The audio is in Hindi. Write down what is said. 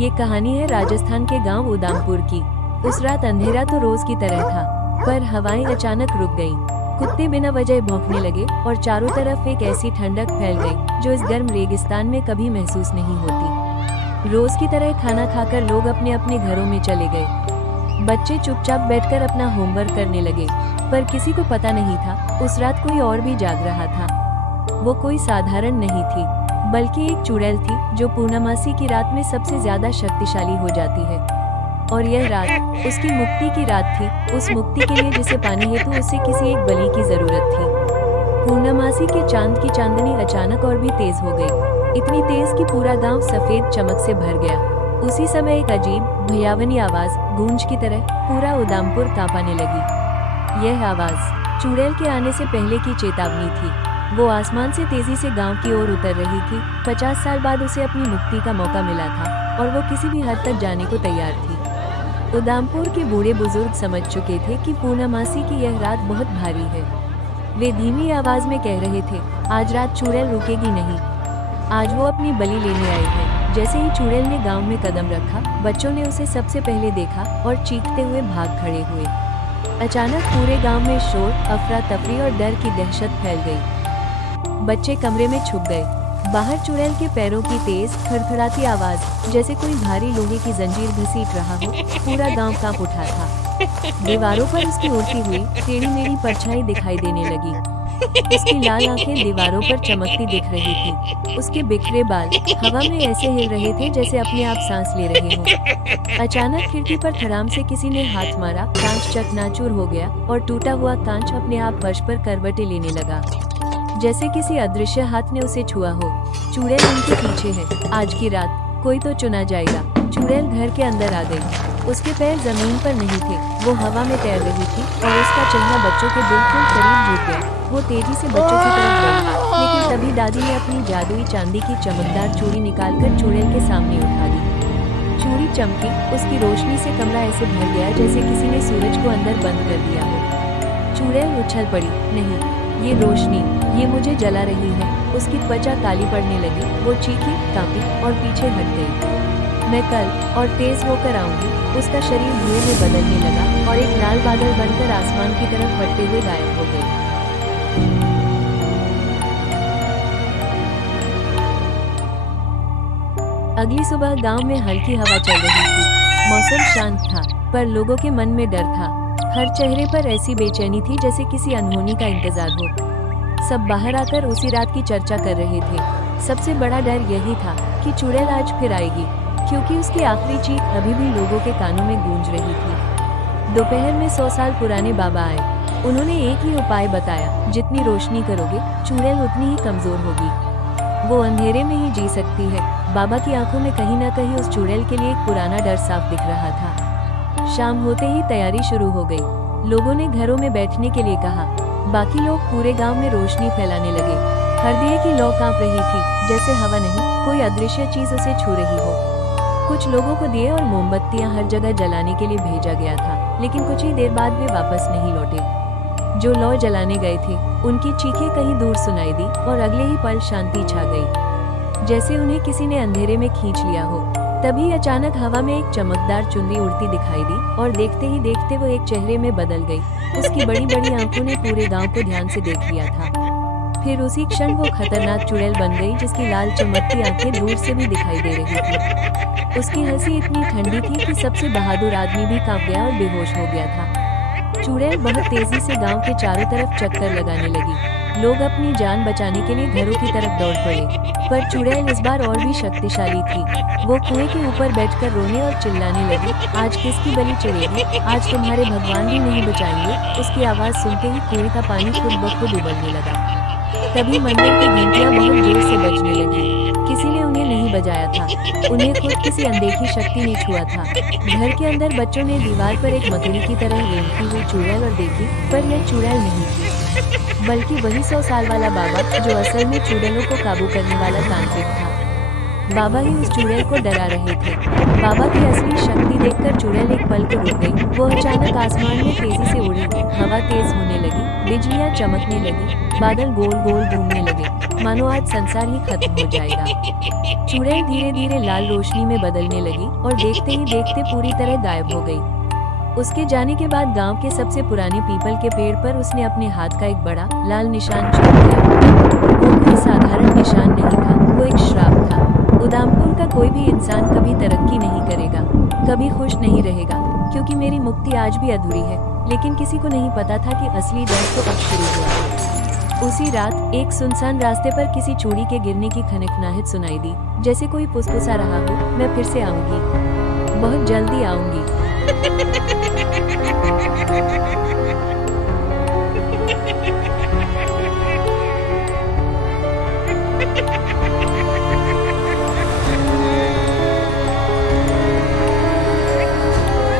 ये कहानी है राजस्थान के गांव उदामपुर की। उस रात अंधेरा तो रोज की तरह था, पर हवाएं अचानक रुक गईं। कुत्ते बिना वजह भौंकने लगे और चारों तरफ एक ऐसी ठंडक फैल गई जो इस गर्म रेगिस्तान में कभी महसूस नहीं होती। रोज की तरह खाना खाकर लोग अपने अपने घरों में चले गए। बच्चे चुपचाप बैठकर अपना होमवर्क करने लगे, पर किसी को पता नहीं था उस रात कोई और भी जाग रहा था। वो कोई साधारण नहीं थी, बल्कि एक चुड़ैल थी जो पूर्णमासी की रात में सबसे ज्यादा शक्तिशाली हो जाती है। और यह रात उसकी मुक्ति की रात थी, उस मुक्ति के लिए जिसे पाने हेतु उसे किसी एक बलि की जरूरत थी। पूर्णमासी के चांद की चांदनी अचानक और भी तेज हो गई, इतनी तेज कि पूरा गांव सफेद चमक से भर गया। उसी समय एक अजीब भयावनी आवाज गूंज की तरह पूरा उदामपुर कांपने लगी। यह आवाज चुड़ैल के आने से पहले की चेतावनी थी। वो आसमान से तेजी से गांव की ओर उतर रही थी। 50 साल बाद उसे अपनी मुक्ति का मौका मिला था और वो किसी भी हद तक जाने को तैयार थी। उदामपुर के बूढ़े बुजुर्ग समझ चुके थे कि पूर्णमासी की यह रात बहुत भारी है। वे धीमी आवाज में कह रहे थे, आज रात चुड़ैल रुकेगी नहीं, आज वो अपनी बलि लेने आई है। जैसे ही चुड़ैल ने गांव में कदम रखा, बच्चों ने उसे सबसे पहले देखा और चीखते हुए भाग खड़े हुए। अचानक पूरे गांव में शोर, अफरा तफरी और डर की दहशत फैल गई। बच्चे कमरे में छुप गए। बाहर चुड़ैल के पैरों की तेज खड़खड़ाती आवाज, जैसे कोई भारी लोहे की जंजीर घसीट रहा हो, पूरा गांव कांप उठा था। दीवारों पर उसकी उड़ती हुई टेढ़ी मेढ़ी परछाई दिखाई देने लगी। उसकी लाल आंखें दीवारों पर चमकती दिख रही थी। उसके बिखरे बाल हवा में ऐसे हिल रहे थे जैसे अपने आप सांस ले रहे हों। अचानक खिड़की पर धड़ाम से किसी ने हाथ मारा, कांच चकनाचूर हो गया और टूटा हुआ कांच अपने आप फर्श पर करवटें लेने लगा, जैसे किसी अदृश्य हाथ ने उसे छुआ हो। चुड़ैल उनके पीछे है, आज की रात कोई तो चुना जाएगा। चुड़ैल घर के अंदर आ गई। उसके पैर जमीन पर नहीं थे, वो हवा में तैर रही थी और उसका चेहरा बच्चों के बिल्कुल करीब झुक गया। वो तेजी से बच्चों की तरफ बढ़ी, लेकिन तभी दादी ने अपनी जादुई चांदी की चमकदार चूड़ी निकालकर चुड़ैल के सामने उठा दी। चूड़ी चमकी, उसकी रोशनी से कमरा ऐसे भर गया जैसे किसी ने सूरज को अंदर बंद कर दिया हो। चुड़ैल उछल पड़ी, नहीं, ये रोशनी, ये मुझे जला रही है। उसकी त्वचा काली पड़ने लगी। वो चीखी, कांपी और पीछे हट गई। मैं कल और तेज होकर आऊंगी। उसका शरीर धुएं में बदलने लगा और एक लाल बादल बनकर आसमान की तरफ बढ़ते हुए गायब हो गई। अगली सुबह गांव में हल्की हवा चल रही थी। मौसम शांत था, पर लोगों के मन में डर था। हर चेहरे पर ऐसी बेचैनी थी जैसे किसी अनहोनी का इंतजार हो। सब बाहर आकर उसी रात की चर्चा कर रहे थे। सबसे बड़ा डर यही था कि चुड़ैल आज फिर आएगी, क्योंकि उसकी आखिरी चीख अभी भी लोगों के कानों में गूंज रही थी। दोपहर में 100 साल पुराने बाबा आए। उन्होंने एक ही उपाय बताया, जितनी रोशनी करोगे चुड़ैल उतनी ही कमजोर होगी। वो अंधेरे में ही जी सकती है। बाबा की आंखों में कहीं न कहीं उस चुड़ैल के लिए एक पुराना डर साफ दिख रहा था। शाम होते ही तैयारी शुरू हो गई। लोगों ने घरों में बैठने के लिए कहा। बाकी लोग पूरे गांव में रोशनी फैलाने लगे। हर दिए की लौ कांप रही थी, जैसे हवा नहीं, कोई अदृश्य चीज उसे छू रही हो। कुछ लोगों को दिए और मोमबत्तियां हर जगह जलाने के लिए भेजा गया था, लेकिन कुछ ही देर बाद वे वापस नहीं लौटे। जो लौ जलाने गए थे, उनकी चीखें कहीं दूर सुनाई दी और अगले ही पल शांति छा गई, जैसे उन्हें किसी ने अंधेरे में खींच लिया हो। तभी अचानक हवा में एक चमकदार चुनरी उड़ती दिखाई दी और देखते ही देखते वो एक चेहरे में बदल गई। उसकी बड़ी बड़ी आंखों ने पूरे गांव को ध्यान से देख लिया था। फिर उसी क्षण वो खतरनाक चुड़ैल बन गई, जिसकी लाल चमकती आंखें दूर से भी दिखाई दे रही थी। उसकी हंसी इतनी ठंडी थी कि सबसे बहादुर आदमी भी कांप गया और बेहोश हो गया था। चुड़ैल बहुत तेजी से गांव के चारों तरफ चक्कर लगाने लगी। लोग अपनी जान बचाने के लिए घरों की तरफ दौड़ पड़े, पर चुड़ैल इस बार और भी शक्तिशाली थी। वो कुएं के ऊपर बैठकर रोने और चिल्लाने लगी, आज किसकी बलि चढ़ेगी, आज तुम्हारे भगवान भी नहीं बचाएंगे। उसकी आवाज सुनते ही कुएं का पानी खुद ब खुद उबलने लगा। तभी मंदिर की घंटियां बहुत जोर से बजने लगी। किसी ने उन्हें नहीं बजाया था, उन्हें खुद किसी अनदेखी शक्ति ने छुआ था। घर के अंदर बच्चों ने दीवार पर एक मकड़ी की तरह रेंगती हुई चुड़ैल और देखी, पर यह चुड़ैल नहीं थी, बल्कि वही 100 साल वाला बाबा, जो असल में चुड़ैलों को काबू करने वाला तांत्रिक था। बाबा ही उस चुड़ैल को डरा रहे थे। बाबा की असली शक्ति देखकर चुड़ैल एक पल को रुक गई। वो अचानक आसमान में तेजी से उड़ी, हवा तेज होने लगी, बिजलियां चमकने लगी, बादल गोल गोल घूमने लगे, मानो आज संसार ही खत्म हो जाएगा। चुड़ैल धीरे धीरे लाल रोशनी में बदलने लगी और देखते ही देखते पूरी तरह गायब हो गई। उसके जाने के बाद गांव के सबसे पुराने पीपल के पेड़ पर उसने अपने हाथ का एक बड़ा लाल निशान छोड़ दिया। वो कोई साधारण निशान नहीं था, वो एक श्राप था। उदामपुर का कोई भी इंसान कभी तरक्की नहीं करेगा, कभी खुश नहीं रहेगा, क्योंकि मेरी मुक्ति आज भी अधूरी है। लेकिन किसी को नहीं पता था कि असली दर्द तो अब शुरू हुआ। उसी रात एक सुनसान रास्ते पर किसी चूड़ी के गिरने की खनखनाहट सुनाई दी, जैसे कोई फुसफुसा रहा हो, मैं फिर से आऊंगी, बहुत जल्दी आऊंगी।